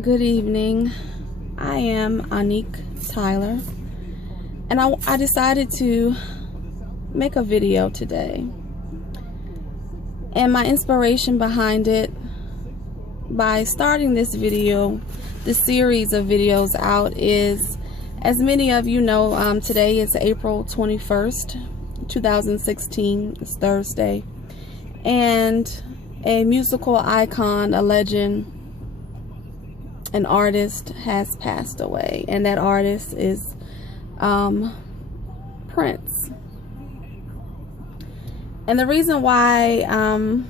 Good evening. I am Anique Tyler, and I decided to make a video today. And my inspiration behind it, by starting this video, the series of videos out, is, as many of you know, today is April 21st, 2016. It's Thursday. And a musical icon, a legend, an artist has passed away, and that artist is Prince. And the reason why I'm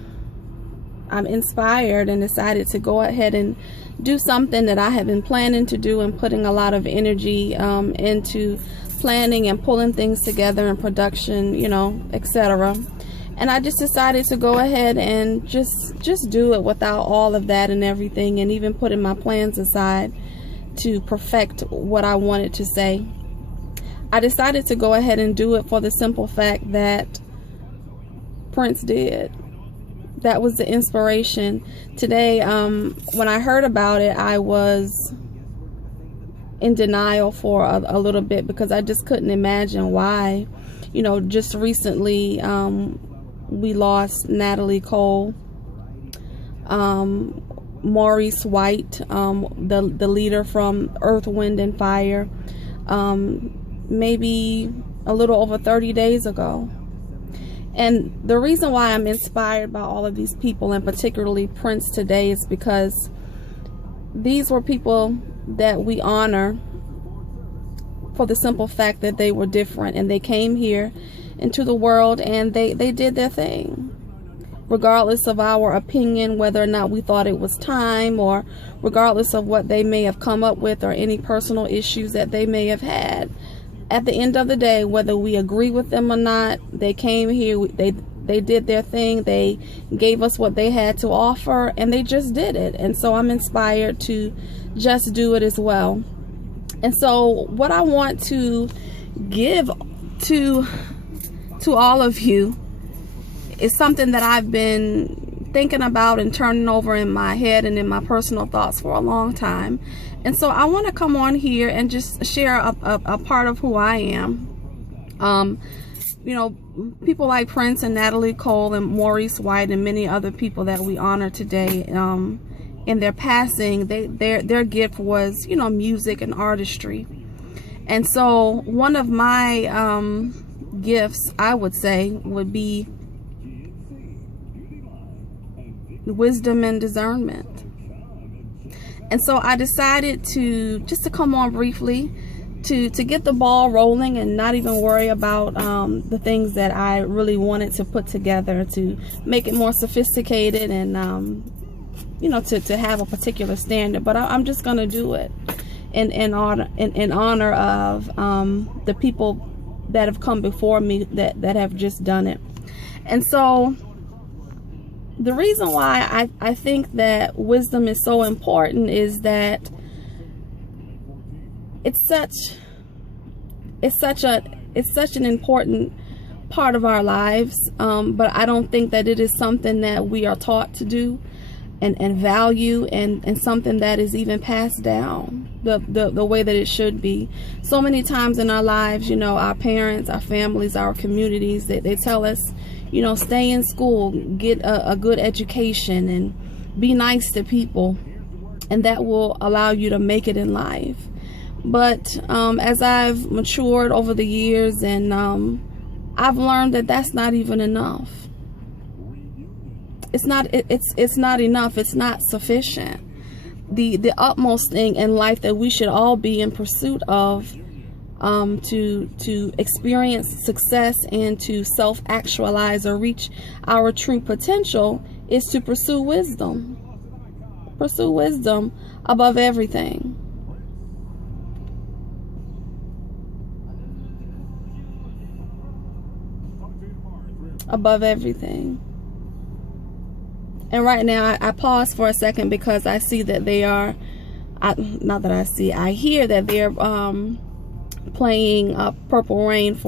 inspired and decided to go ahead and do something that I have been planning to do and putting a lot of energy into planning and pulling things together and production, you know, etc. And I just decided to go ahead and just do it without all of that and everything, and even putting my plans aside to perfect what I wanted to say. I decided to go ahead and do it for the simple fact that Prince did. That was the inspiration. Today, when I heard about it, I was in denial for a little bit, because I just couldn't imagine why. You know, just recently, we lost Natalie Cole, Maurice White, the leader from Earth, Wind and Fire, maybe a little over 30 days ago. And the reason why I'm inspired by all of these people, and particularly Prince today, is because these were people that we honor for the simple fact that they were different, and they came here into the world and they did their thing, regardless of our opinion, whether or not we thought it was time, or regardless of what they may have come up with or any personal issues that they may have had. At the end of the day, whether we agree with them or not, they came here, they did their thing, they gave us what they had to offer, and they just did it. And so I'm inspired to just do it as well. And so what I want to give to all of you is something that I've been thinking about and turning over in my head and in my personal thoughts for a long time. And so I want to come on here and just share a part of who I am. You know, people like Prince and Natalie Cole and Maurice White and many other people that we honor today, in their passing, their gift was, you know, music and artistry. And so one of my gifts, I would say, would be wisdom and discernment. And so I decided to come on briefly to get the ball rolling and not even worry about the things that I really wanted to put together to make it more sophisticated and you know, to have a particular standard. But I'm just going to do it in honor of the people that have come before me that have just done it. And so the reason why I think that wisdom is so important is that it's such an important part of our lives, but I don't think that it is something that we are taught to do and value, and something that is even passed down the way that it should be. So many times in our lives, you know, our parents, our families, our communities, they tell us, you know, stay in school, get a good education, and be nice to people, and that will allow you to make it in life. But as I've matured over the years, and I've learned that that's not even enough. It's not enough. It's not sufficient. The utmost thing in life that we should all be in pursuit of, to experience success and to self-actualize or reach our true potential, is to pursue wisdom. Pursue wisdom above everything. Above everything. And right now, I pause for a second because I see that they are, I hear that they're playing Purple Rain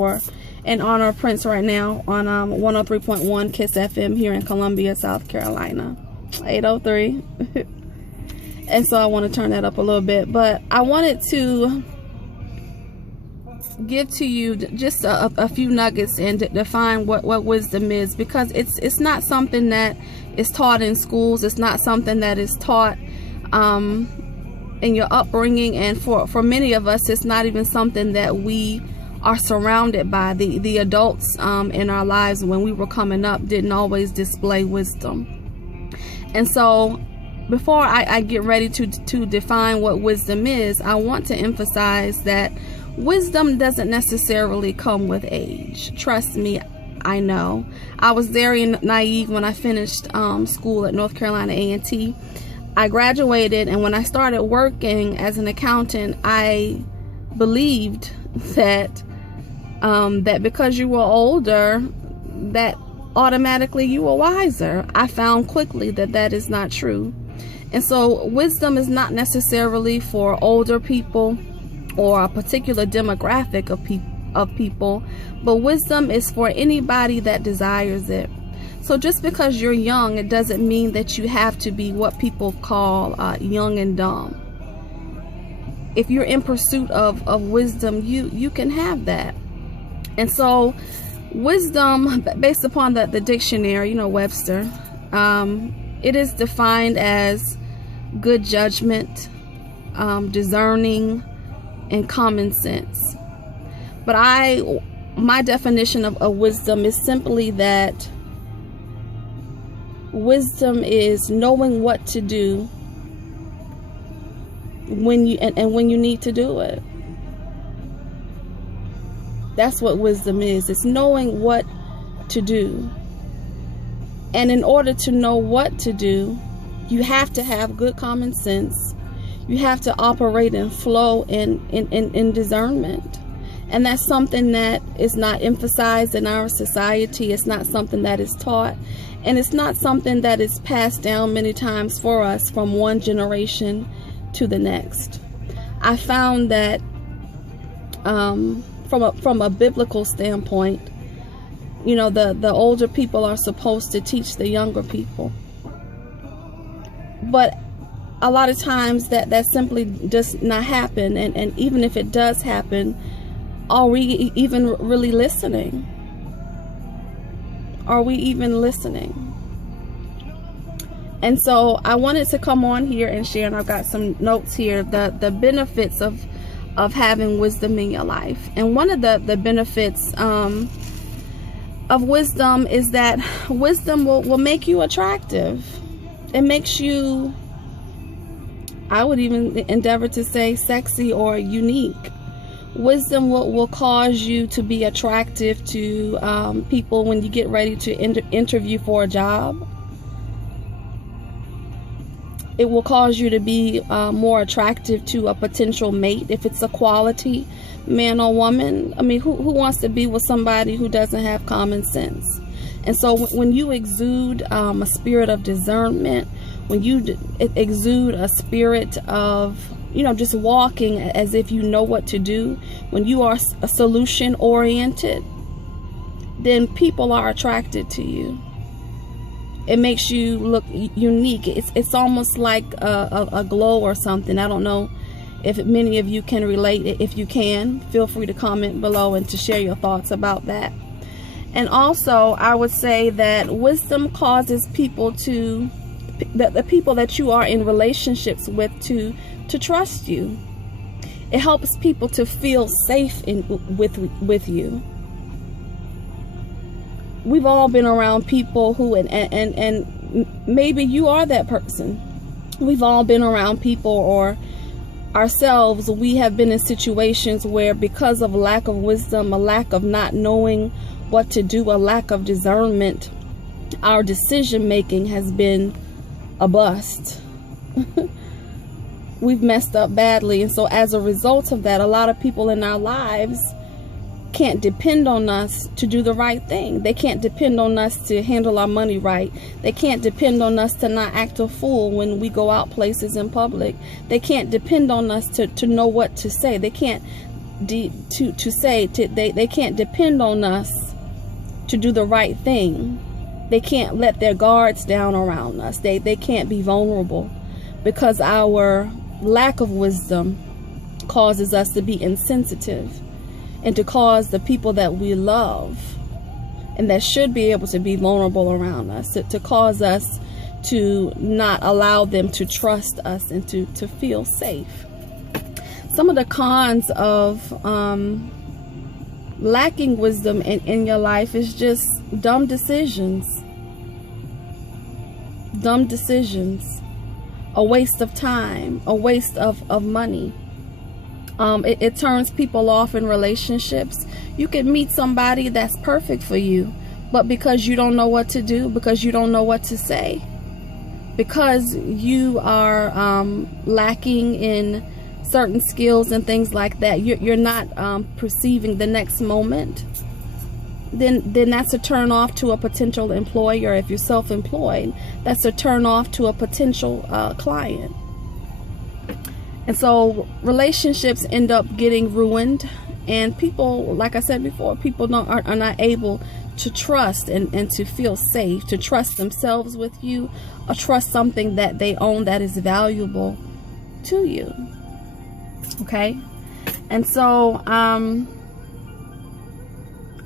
in honor of Prince right now on 103.1 KISS FM here in Columbia, South Carolina. 803. And so I want to turn that up a little bit, but I wanted to give to you just a few nuggets and define what wisdom is, because it's not something that is taught in schools. It's not something that is taught in your upbringing, and for many of us, it's not even something that we are surrounded by. The adults in our lives when we were coming up didn't always display wisdom. And so before I get ready to define what wisdom is, I want to emphasize that wisdom doesn't necessarily come with age. Trust me, I know. I was very naive when I finished school at North Carolina A&T. I graduated, and when I started working as an accountant, I believed that that because you were older, that automatically you were wiser. I found quickly that that is not true. And so wisdom is not necessarily for older people or a particular demographic of people, but wisdom is for anybody that desires it. So just because you're young, it doesn't mean that you have to be what people call young and dumb. If you're in pursuit of wisdom, you can have that. And so wisdom, based upon the dictionary, Webster, it is defined as good judgment, discerning, and common sense. But my definition of wisdom is simply that wisdom is knowing what to do when you need to do it. That's what wisdom is. It's knowing what to do. And in order to know what to do, you have to have good common sense. You have to operate and flow in discernment. And that's something that is not emphasized in our society. It's not something that is taught. And it's not something that is passed down many times for us from one generation to the next. I found that from a biblical standpoint, the older people are supposed to teach the younger people. But a lot of times that simply does not happen. And even if it does happen, are we even really listening? Are we even listening? And so I wanted to come on here and share, and I've got some notes here, the benefits of having wisdom in your life. And one of the benefits of wisdom is that wisdom will make you attractive. It makes you, I would even endeavor to say, sexy or unique. Wisdom will cause you to be attractive to people when you get ready to interview for a job. It will cause you to be more attractive to a potential mate if it's a quality man or woman. I mean, who wants to be with somebody who doesn't have common sense? And so when you exude a spirit of discernment, when you exude a spirit of just walking as if you know what to do, when you are solution oriented, then people are attracted to you. It makes you look unique. It's almost like a glow or something. I don't know if many of you can relate. If you can, feel free to comment below and to share your thoughts about that. And also, I would say that wisdom causes people to, the people that you are in relationships with, to trust you. It helps people to feel safe with you. We've all been around people who, and maybe you are that person. We've all been around people, or ourselves, we have been in situations where, because of lack of wisdom, a lack of not knowing what to do, a lack of discernment, our decision making has been a bust. We've messed up badly. And so as a result of that, a lot of people in our lives can't depend on us to do the right thing. They can't depend on us to handle our money right. They can't depend on us to not act a fool when we go out places in public. They can't depend on us to know what to say. They can't they can't depend on us to do the right thing. They can't let their guards down around us. They can't be vulnerable. because our lack of wisdom causes us to be insensitive, and to cause the people that we love and that should be able to be vulnerable around us, to cause us to not allow them to trust us and to feel safe. Some of the cons of lacking wisdom in your life is just dumb decisions, a waste of time, a waste of money. It turns people off in relationships. You can meet somebody that's perfect for you, but because you don't know what to do, because you don't know what to say, because you are lacking in certain skills and things like that, you're not perceiving the next moment, then that's a turn off to a potential employer. If you're self-employed, that's a turn off to a potential client. And so relationships end up getting ruined, and people, like I said before, people are not able to trust and to feel safe, to trust themselves with you, or trust something that they own that is valuable to you. Okay? And so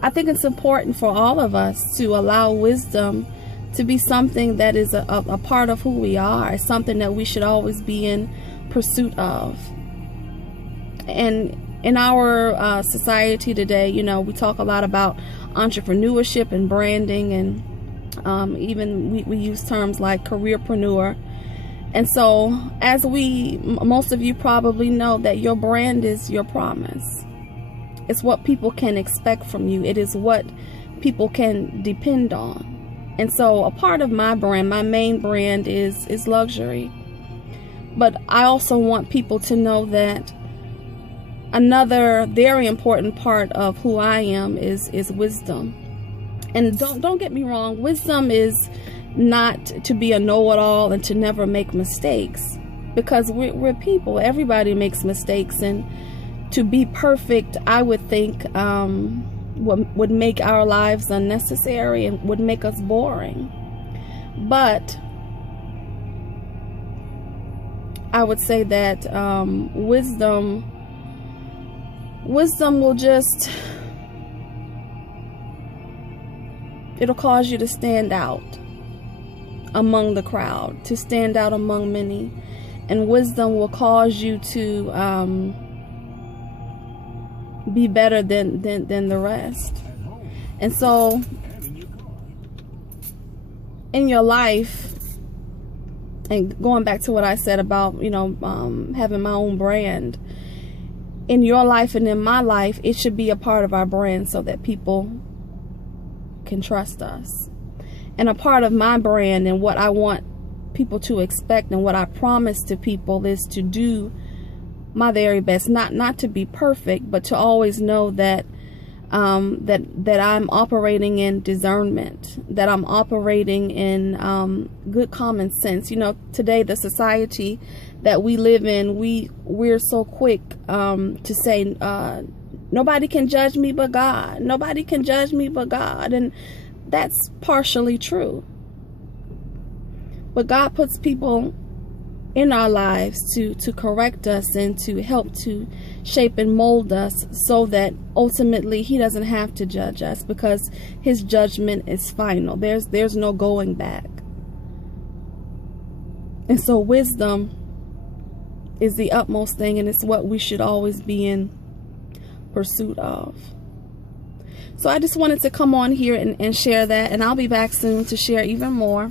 I think it's important for all of us to allow wisdom to be something that is a part of who we are, something that we should always be in pursuit of. And in our society today, you know, we talk a lot about entrepreneurship and branding, and even we use terms like careerpreneur. And so, as most of you probably know, that your brand is your promise. It's what people can expect from you. It is what people can depend on. And so a part of my brand, my main brand, is luxury. But I also want people to know that another very important part of who I am is wisdom. And don't get me wrong, wisdom is not to be a know-it-all and to never make mistakes, because we're people. Everybody makes mistakes, and to be perfect, I would think, would make our lives unnecessary and would make us boring. But I would say that wisdom will just, it'll cause you to stand out among the crowd, to stand out among many. And wisdom will cause you to be better than the rest. And so in your life, and going back to what I said about, you know, having my own brand, in your life and in my life, it should be a part of our brand so that people can trust us. And a part of my brand and what I want people to expect and what I promise to people is to do my very best, not to be perfect, but to always know that that I'm operating in discernment, that I'm operating in good common sense. You know, today, the society that we live in, we're so quick to say, nobody can judge me but God. Nobody can judge me but God. And that's partially true. But God puts people in our lives to correct us and to help to shape and mold us, so that ultimately He doesn't have to judge us, because His judgment is final. There's no going back. And so wisdom is the utmost thing, and it's what we should always be in pursuit of. So I just wanted to come on here and share that, and I'll be back soon to share even more.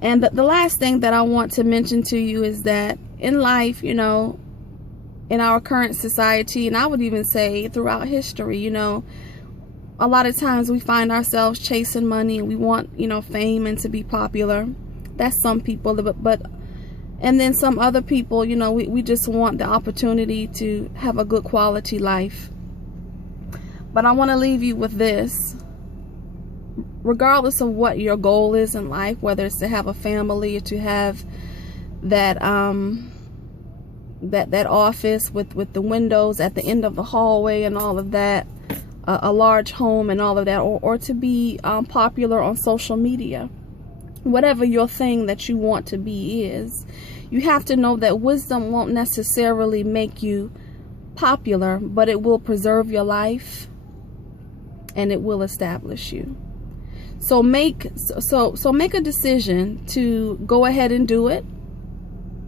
And the last thing that I want to mention to you is that in life, you know, in our current society, and I would even say throughout history, you know, a lot of times we find ourselves chasing money, and we want, you know, fame and to be popular. That's some people, but and then some other people, you know, we just want the opportunity to have a good quality life. But I want to leave you with this. Regardless of what your goal is in life, whether it's to have a family or to have that that office with the windows at the end of the hallway and all of that, a large home and all of that, or to be popular on social media, whatever your thing that you want to be is, you have to know that wisdom won't necessarily make you popular, but it will preserve your life and it will establish you. So make a decision to go ahead and do it,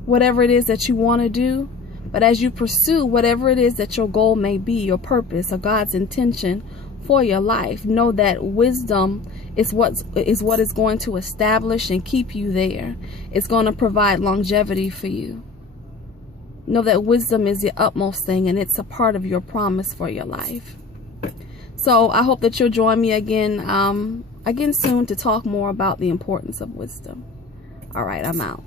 whatever it is that you want to do. But as you pursue whatever it is that your goal may be, your purpose or God's intention for your life, know that wisdom is what is going to establish and keep you there. It's going to provide longevity for you. Know that wisdom is the utmost thing, and it's a part of your promise for your life. So I hope that you'll join me again soon to talk more about the importance of wisdom. All right, I'm out.